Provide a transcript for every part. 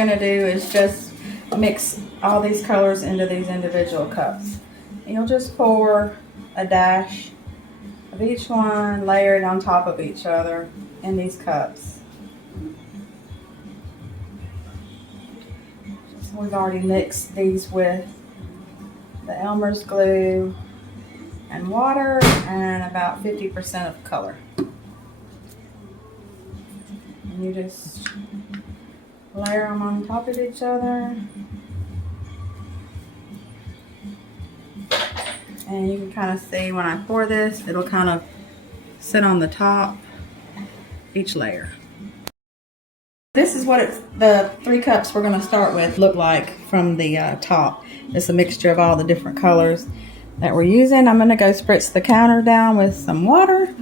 gonna do is just mix all these colors into these individual cups. And you'll just pour a dash of each one layered on top of each other in these cups. So we've already mixed these with the Elmer's glue and water and about 50% of color. And you just layer them on top of each other. And you can kind of see when I pour this, it'll kind of sit on the top, each layer. This is what the 3 cups we're going to start with look like from the top. It's a mixture of all the different colors that we're using. I'm going to go spritz the counter down with some water,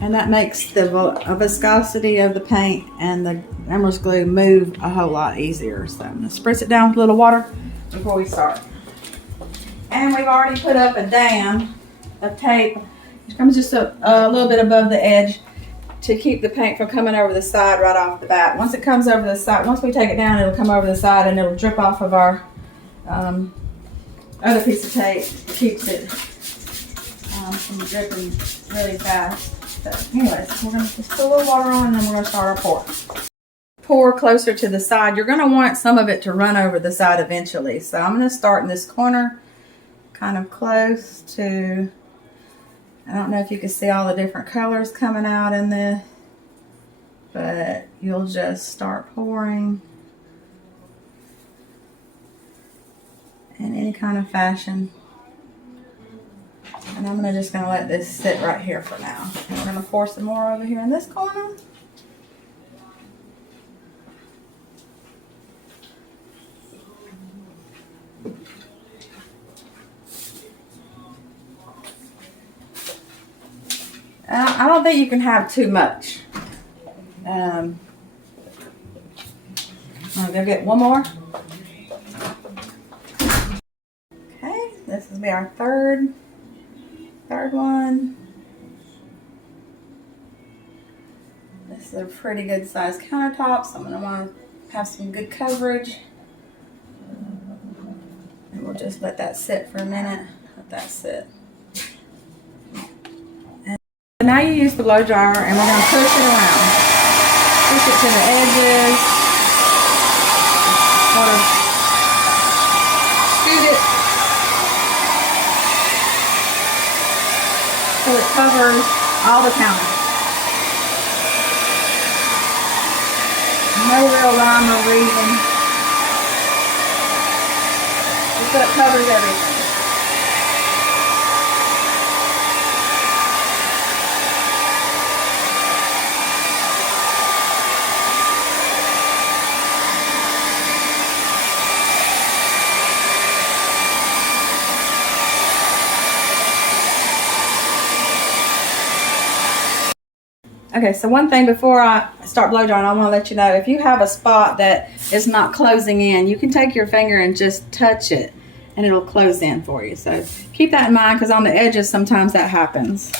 and that makes the viscosity of the paint and the Elmer's glue move a whole lot easier. So I'm going to spritz it down with a little water before we start. And we've already put up a dam of tape. It comes just a little bit above the edge to keep the paint from coming over the side right off the bat. Once it comes over the side, once we take it down, it'll come over the side and it'll drip off of our other piece of tape. It keeps it from dripping really fast. So anyways, we're going to just put a little water on and then we're going to start our pour. Pour closer to the side. You're going to want some of it to run over the side eventually. So I'm going to start in this corner, kind of close to, I don't know if you can see all the different colors coming out in this, but you'll just start pouring in any kind of fashion. And I'm just going to let this sit right here for now. And we're going to pour some more over here in this corner. I don't think you can have too much. I'm gonna go get one more. Okay, this will be our third one. This is a pretty good size countertop, so I'm gonna want to have some good coverage. And we'll just let that sit for a minute. Let that sit. Now you use the blow dryer and we're going to push it around. Push it to the edges. Sort of scoot it so it covers all the counter. No real rhyme or reason. Just so it covers everything. Okay, so one thing before I start blow drying, I want to let you know, if you have a spot that is not closing in, you can take your finger and just touch it and it'll close in for you. So keep that in mind because on the edges sometimes that happens.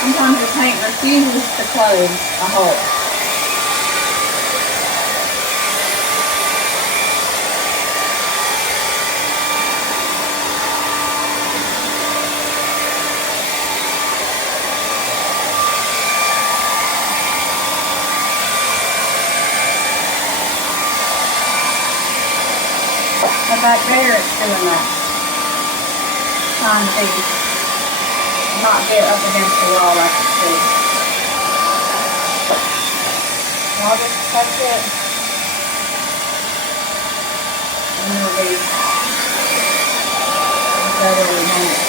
Sometimes the paint refuses to close a hole. Back there it's doing that. Trying to not get up against the wall like it should. So I'll just touch it. And it'll be better in a minute.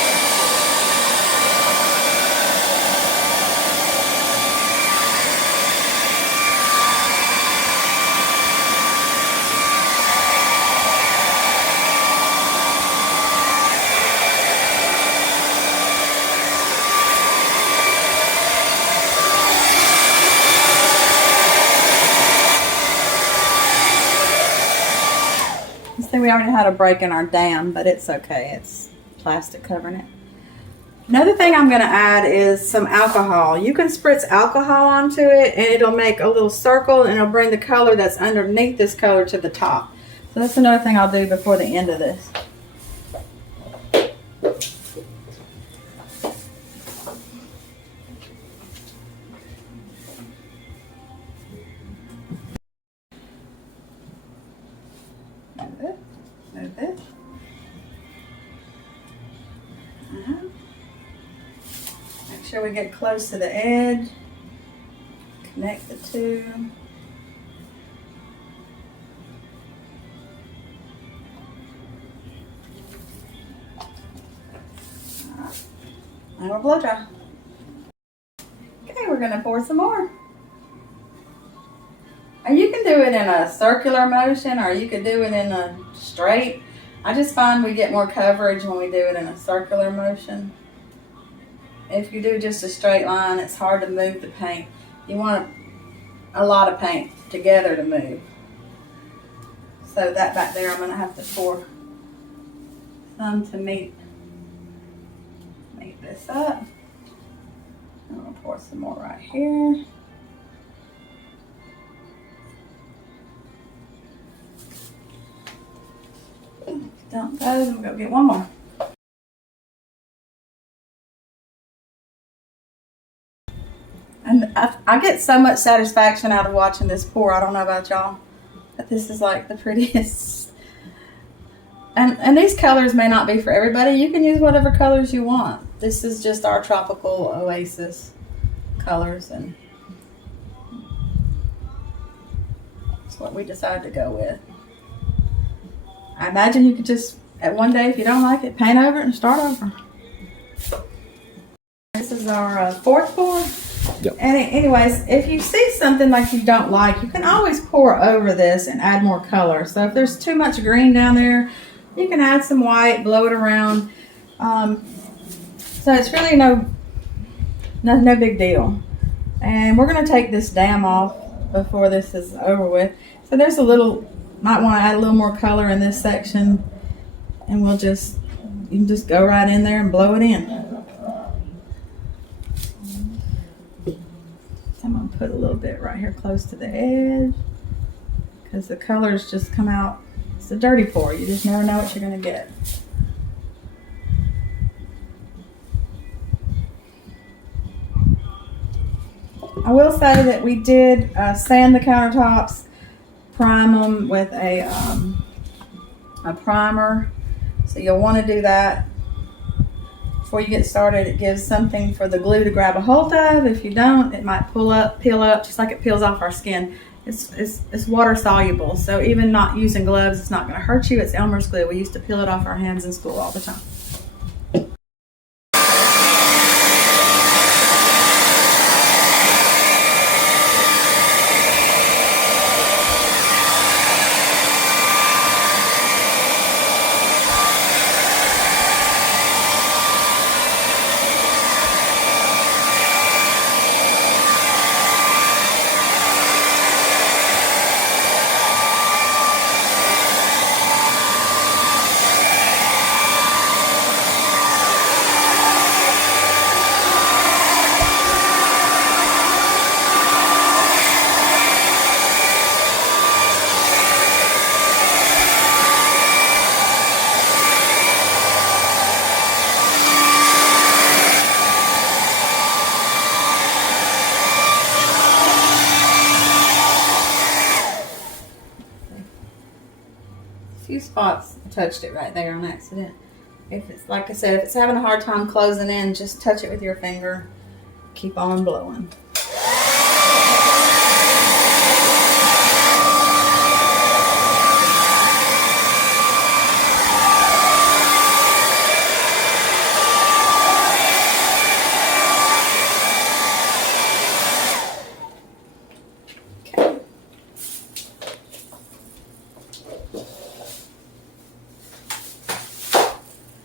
See, we already had a break in our dam, but it's okay. It's plastic covering it. Another thing I'm going to add is some alcohol. You can spritz alcohol onto it and it'll make a little circle and it'll bring the color that's underneath this color to the top. So that's another thing I'll do before the end of this. Move it. Make sure we get close to the edge. Connect the two. And we'll blow dry. Okay, we're gonna pour some more. And you can do it in a circular motion or you could do it in a straight. I just find we get more coverage when we do it in a circular motion. If you do just a straight line, it's hard to move the paint. You want a lot of paint together to move. So that back there, I'm gonna have to pour some to meet this up. I'm gonna pour some more right here. Dump those and we'll go get one more. And I get so much satisfaction out of watching this pour. I don't know about y'all, but this is like the prettiest. And these colors may not be for everybody. You can use whatever colors you want. This is just our tropical oasis colors, and that's what we decided to go with. I imagine you could just, at one day, if you don't like it, paint over it and start over. This is our fourth pour. Yep. And anyways, if you see something like you don't like, you can always pour over this and add more color. So if there's too much green down there, you can add some white, blow it around. So it's really no big deal. And we're going to take this dam off before this is over with. So there's a little, might want to add a little more color in this section. And you can just go right in there and blow it in. I'm going to put a little bit right here close to the edge because the colors just come out. It's a dirty pour. You just never know what you're going to get. I will say that we did sand the countertops, prime them with a primer. So you'll want to do that before you get started. It gives something for the glue to grab a hold of. If you don't, it might peel up, just like it peels off our skin. It's water soluble, so even not using gloves, it's not going to hurt you. It's Elmer's glue. We used to peel it off our hands in school all the time. Few spots I touched it right there on accident. If it's, like I said, if it's having a hard time closing in, just touch it with your finger. Keep on blowing.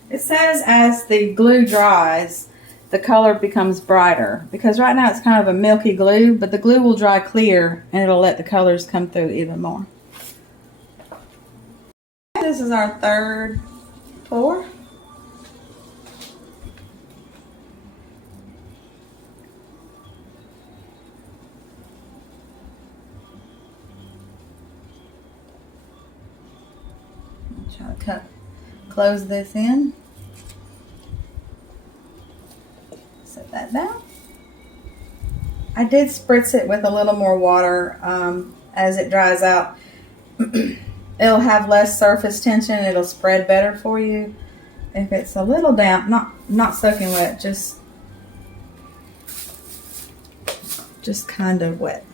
It says as the glue dries, the color becomes brighter, because right now it's kind of a milky glue, but the glue will dry clear and it'll let the colors come through even more. This is our third pour. Try to close this in. Set that down. I did spritz it with a little more water as it dries out. It'll have less surface tension. It'll spread better for you. If it's a little damp, not soaking wet, just kind of wet.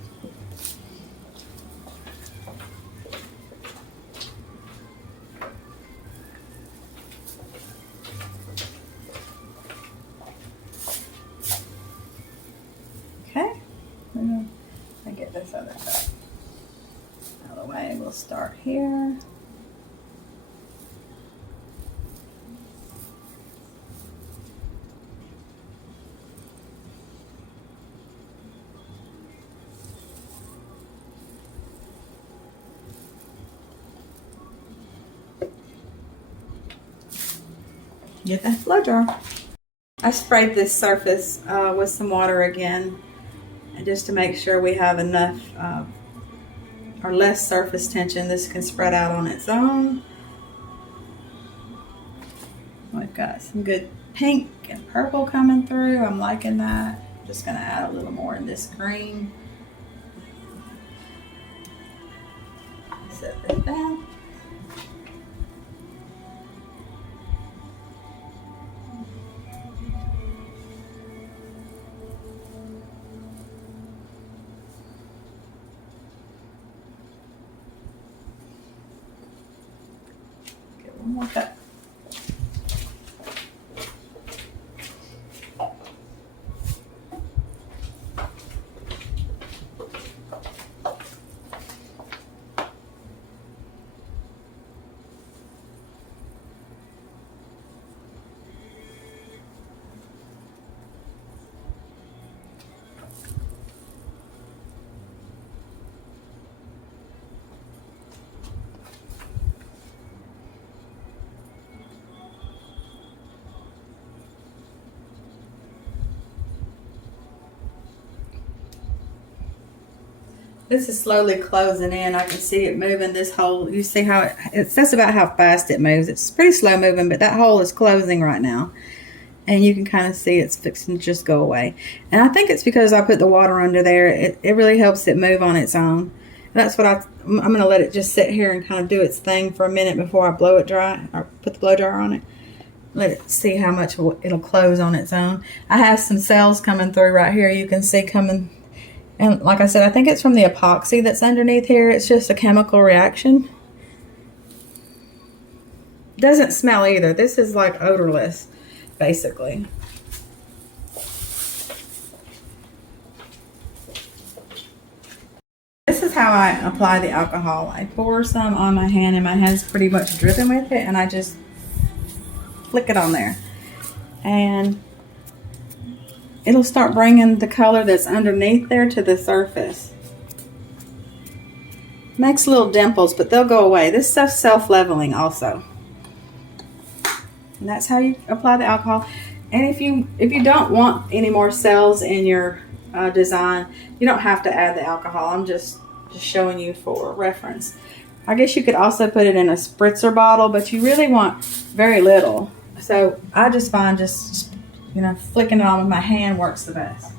Okay, we're gonna get this other cup out of the way. We'll start here. Get that blow jar. I sprayed this surface with some water again, and just to make sure we have enough or less surface tension. This can spread out on its own. We've got some good pink and purple coming through. I'm liking that. Just gonna add a little more in this green. Set this down. One more cup. This is slowly closing in. I can see it moving this hole. You see how it says about how fast it moves. It's pretty slow moving, but that hole is closing right now. And you can kind of see it's fixing to just go away. And I think it's because I put the water under there. It really helps it move on its own. That's what I'm going to let it just sit here and kind of do its thing for a minute before I blow it dry or put the blow dryer on it. Let it see how much it'll close on its own. I have some cells coming through right here. You can see coming. And like I said, I think it's from the epoxy that's underneath here. It's just a chemical reaction. Doesn't smell either. This is like odorless, basically. This is how I apply the alcohol. I pour some on my hand, and my hand's pretty much dripping with it, and I just flick it on there. And it'll start bringing the color that's underneath there to the surface. Makes little dimples, but they'll go away. This stuff's self-leveling also. And that's how you apply the alcohol. And if you don't want any more cells in your design, you don't have to add the alcohol. I'm just showing you for reference. I guess you could also put it in a spritzer bottle, but you really want very little. So I just find flicking it on with my hand works the best.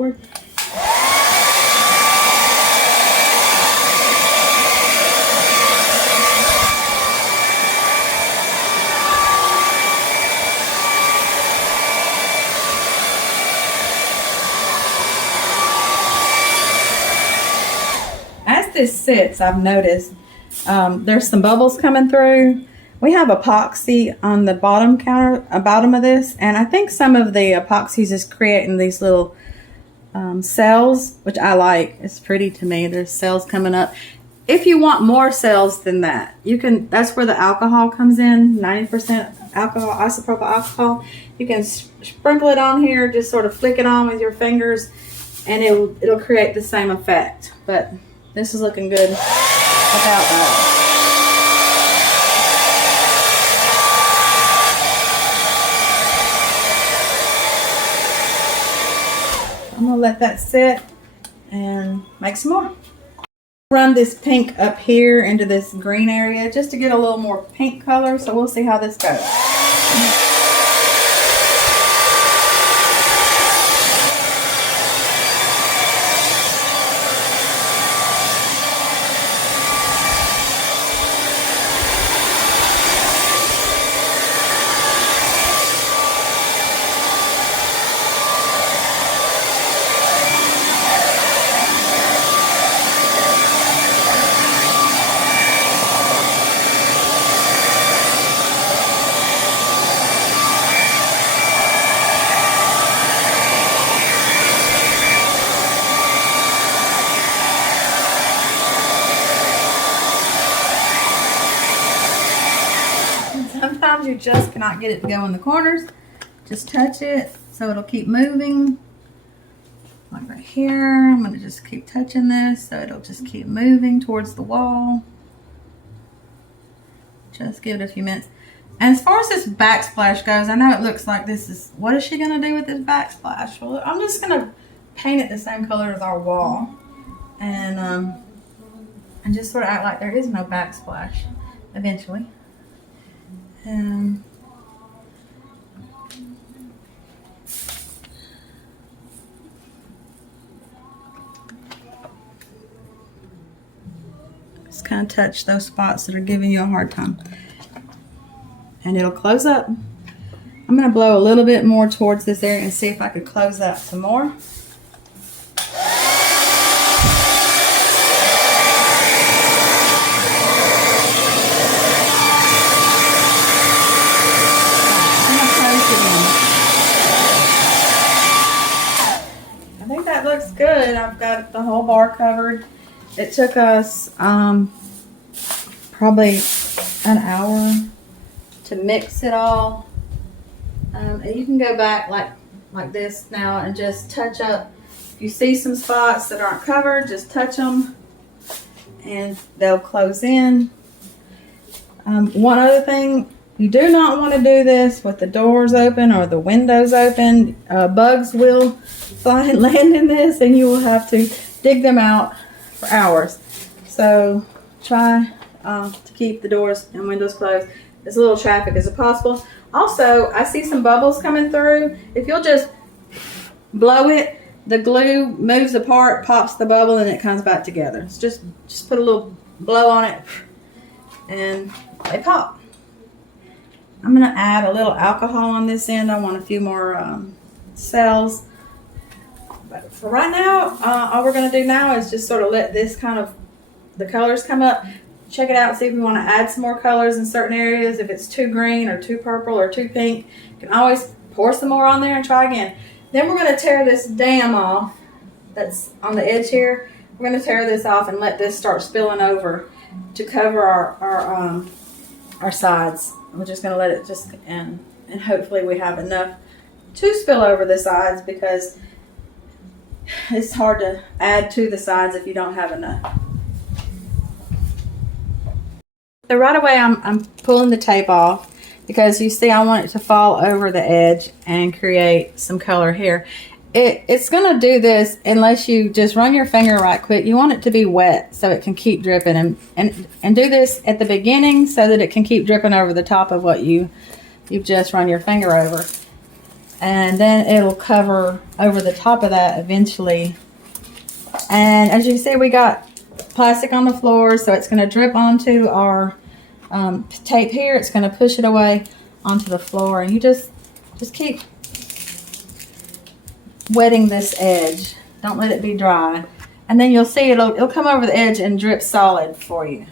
board. As this sits, I've noticed there's some bubbles coming through. We have epoxy on the bottom of this, and I think some of the epoxies is creating these little cells, which I like. It's pretty to me. There's cells coming up. If you want more cells than that, you can. That's where the alcohol comes in. 90% alcohol, isopropyl alcohol. You can sprinkle it on here. Just sort of flick it on with your fingers, and it'll create the same effect. But this is looking good without that. I'm gonna let that sit and make some more. Run this pink up here into this green area just to get a little more pink color, so we'll see how this goes. Sometimes you just cannot get it to go in the corners. Just touch it so it'll keep moving. Like right here, I'm going to just keep touching this so it'll just keep moving towards the wall. Just give it a few minutes. And as far as this backsplash goes, I know it looks like this is, what is she going to do with this backsplash? Well, I'm just going to paint it the same color as our wall. And just sort of act like there is no backsplash eventually. Just kind of touch those spots that are giving you a hard time. And it'll close up. I'm going to blow a little bit more towards this area and see if I could close that some more. Looks good. I've got the whole bar covered. It took us probably an hour to mix it all. And you can go back like this now and just touch up. If you see some spots that aren't covered, just touch them and they'll close in. One other thing, you do not want to do this with the doors open or the windows open. Bugs will fly and land in this, and you will have to dig them out for hours. So try to keep the doors and windows closed as little traffic as possible. Also, I see some bubbles coming through. If you'll just blow it, the glue moves apart, pops the bubble, and it comes back together. It's just put a little blow on it, and they pop. I'm going to add a little alcohol on this end. I want a few more cells. But for right now, all we're going to do now is just sort of let this the colors come up. Check it out, see if we want to add some more colors in certain areas. If it's too green or too purple or too pink, you can always pour some more on there and try again. Then we're going to tear this dam off that's on the edge here. We're going to tear this off and let this start spilling over to cover our sides. We're just going to let it and hopefully we have enough to spill over the sides, because it's hard to add to the sides if you don't have enough. So right away I'm pulling the tape off, because you see I want it to fall over the edge and create some color here. It's going to do this unless you just run your finger right quick. You want it to be wet so it can keep dripping, and do this at the beginning so that it can keep dripping over the top of what you've just run your finger over. and then it'll cover over the top of that eventually. And as you can see, we got plastic on the floor, so it's going to drip onto our tape here. It's going to push it away onto the floor, and you just keep wetting this edge. Don't let it be dry, and then you'll see it'll come over the edge and drip solid for you.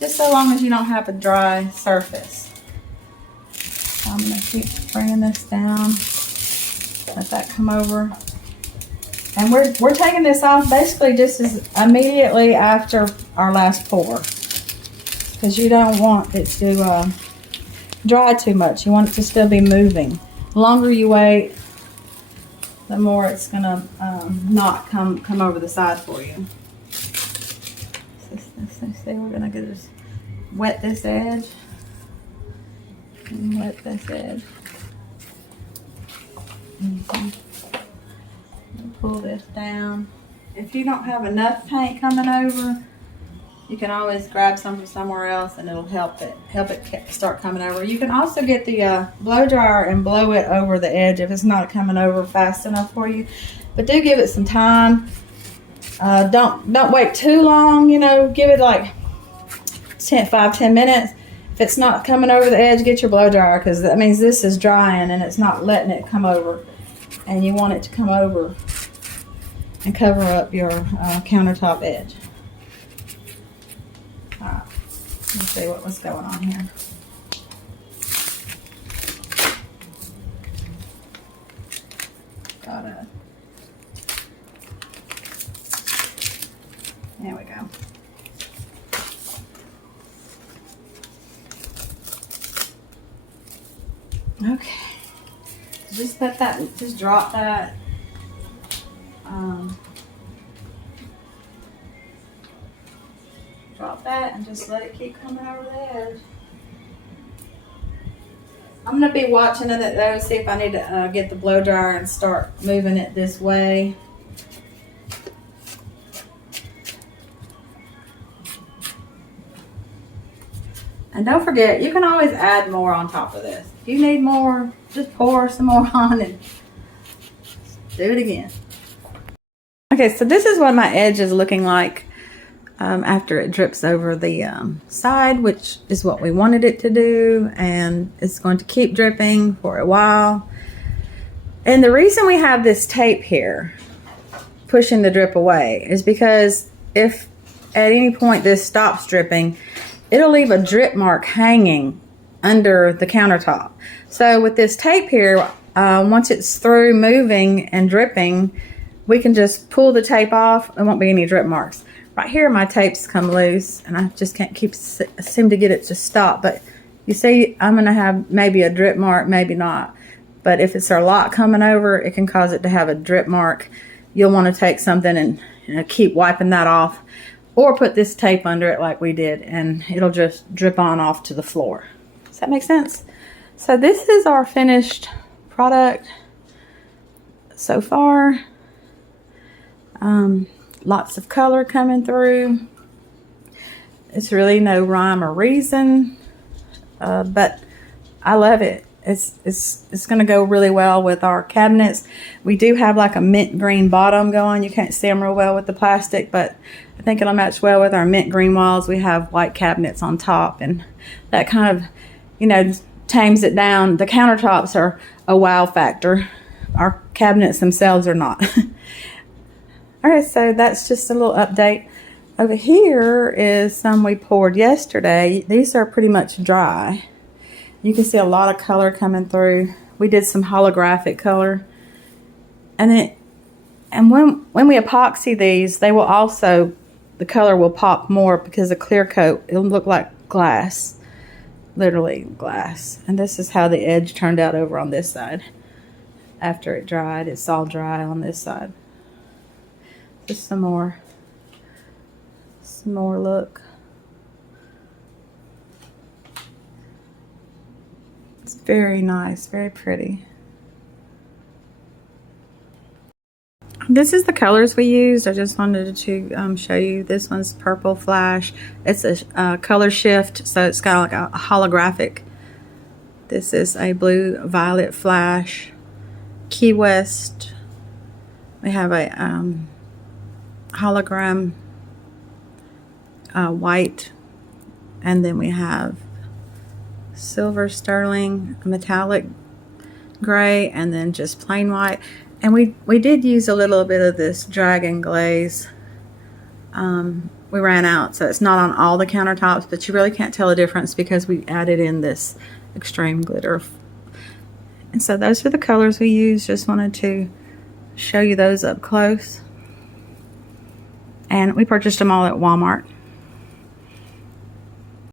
Just so long as you don't have a dry surface. So I'm going to keep bringing this down. Let that come over. And we're taking this off basically just as immediately after our last pour, because you don't want it to dry too much. You want it to still be moving. The longer you wait, the more it's gonna not come over the side for you. So we're gonna just wet this edge and wet this edge. Pull this down. If you don't have enough paint coming over, you can always grab some from somewhere else and it'll help it start coming over. You can also get the blow dryer and blow it over the edge if it's not coming over fast enough for you. But do give it some time. Don't wait too long, you know, give it like 5-10 minutes. If it's not coming over the edge, get your blow dryer, because that means this is drying and it's not letting it come over. And you want it to come over and cover up your countertop edge. All right, let's see what's going on here. There we go. Okay, just put that, just drop that. Drop that and just let it keep coming over the edge. I'm going to be watching it though, see if I need to get the blow dryer and start moving it this way. And don't forget, you can always add more on top of this. If you need more, just pour some more on and do it again. Okay, so this is what my edge is looking like after it drips over the side, which is what we wanted it to do. And it's going to keep dripping for a while. And the reason we have this tape here pushing the drip away is because if at any point this stops dripping, it'll leave a drip mark hanging under the countertop. So with this tape here, once it's through moving and dripping, we can just pull the tape off. There won't be any drip marks. Right here, my tapes come loose, and I just can't seem to get it to stop. But you see, I'm gonna have maybe a drip mark, maybe not. But if it's a lot coming over, it can cause it to have a drip mark. You'll want to take something and keep wiping that off, or put this tape under it like we did, and it'll just drip on off to the floor. Does that make sense? So this is our finished product so far. Lots of color coming through. It's really no rhyme or reason, but I love it. It's going to go really well with our cabinets. We do have like a mint green bottom going. You can't see them real well with the plastic, but I think it'll match well with our mint green walls. We have white cabinets on top, and that kind of, you know, tames it down. The countertops are a wow factor. Our cabinets themselves are not. All right, so that's just a little update. Over here is some we poured yesterday. These are pretty much dry. You can see a lot of color coming through. We did some holographic color. And when we epoxy these, they will also, the color will pop more because the clear coat, it'll look like glass. Literally glass. And this is how the edge turned out over on this side. After it dried, it's all dry on this side. Just some more look. It's very nice, very pretty. This is the colors we used. I just wanted to show you. This one's Purple Flash. It's a color shift, so it's got like a holographic This is a blue violet flash. Key West. We have a hologram white, and then we have silver sterling, metallic gray, and then just plain white. And we did use a little bit of this dragon glaze. We ran out, so it's not on all the countertops, but you really can't tell a difference because we added in this extreme glitter. And so those are the colors we used. Just wanted to show you those up close. And we purchased them all at Walmart.